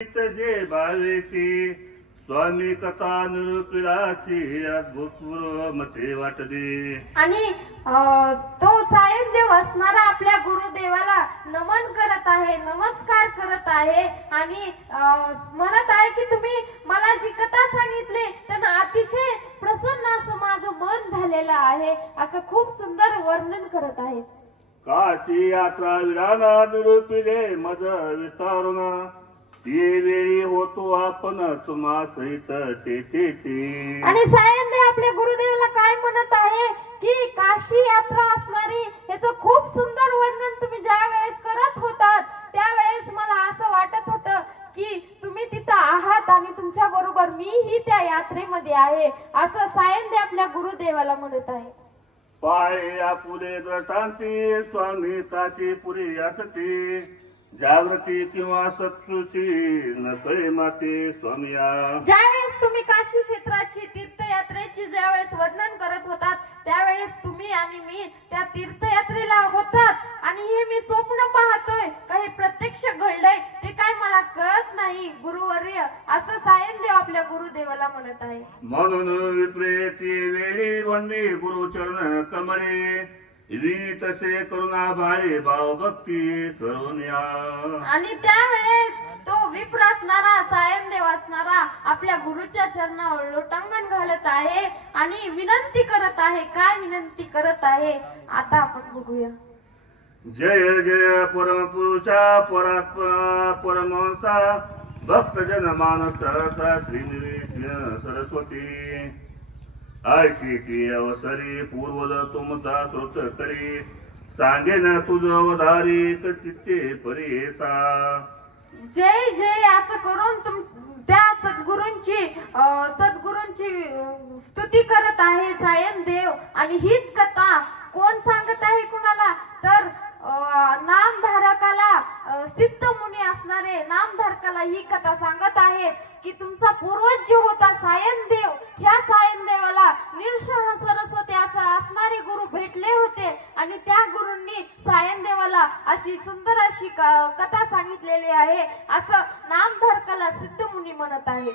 तसे भावेशी स्वामी कथा निरूपिलाशी अद्भुत मते वाटली. आणि तो सायन देव असणारा आपल्या गुरुदेवाला नमन करत आहे, नमस्कार करत आहे आणि म्हणत आहे की तुम्ही मला जी कथा सांगितली त्यांना अतिशय प्रसन्न असं माझं मन झालेलं आहे, असं खूप सुंदर वर्णन करत आहे. काशी यात्रा विराला निरूपिले मज विस्तारून ये वेळी होतो आपण तुम्हा सहित तेथे. आणि सायनदेव आपल्या गुरुदेवाला काय म्हणत आहे की काशी यात्रा असणारी याचं खूप सुंदर वर्णन तुम्ही ज्या वेळेस करत होतात त्यावेळेस मला असं वाटत होतं की तुम्ही तिथं आहात आणि तुमच्या बरोबर मीही त्या यात्रेमध्ये आहे, असं सायनदेव आपल्या गुरुदेवाला म्हणत आहे. पाय आपुले द्रष्टांती स्वामी काशीपुरी असती जागृती किंवा सत्सुची नकळे माते स्वामिया. ज्यावेळेस तुम्ही काशी क्षेत्राची तीर्थयात्रेची ज्यावेळेस वर्णन करत होतात त्यावेळेस तुम्ही आणि मी त्या तीर्थयात्रेला होतात आणि हे मी स्वप्न पाहतोय, काही प्रत्यक्ष घडलंय ते काय मला कळत नाही गुरुवर्य, असं सायनदेव आपल्या गुरुदेवाला म्हणत आहे. म्हणून विप्रेती वेळी वंदी गुरुचरण कमळे तसे करुणा भाई भाव भक्ती करून या. आणि त्यावेळेस तो विप्र असणारा सायनदेव असणारा आपल्या गुरुच्या चरणावर लोटांगण घालत आहे आणि विनंती करत आहे. काय विनंती करत आहे आता आपण बघूया. जय जय परमपुरुषा परात्मा परमहंसा भक्त जन मानस श्री सरस्वती ऐशी ती अवसरी पूर्वज तुमचा श्रोत करी सांगेन तुझ अवधारी चित्ते परेसा. जय जय असं करून त्या सद्गुरूंची स्तुती करत आहे सायनदेव. आणि हीच कथा कोण सांगत आहे कुणाला तर नामधारकाला सिद्ध मुनी असणारे नामधारकाला ही कथा सांगत आहेत की तुमचा पूर्वज जो होता सायनदेव, ह्या सायनदेवाला निरशह सरस्वती असं असणारे गुरु भेटले होते आणि त्या गुरूंनी सायनदेवाला अशी सुंदर अशी कथा सांगितलेली आहे, असं नामधारकाला सिद्ध मुनी म्हणत आहेत.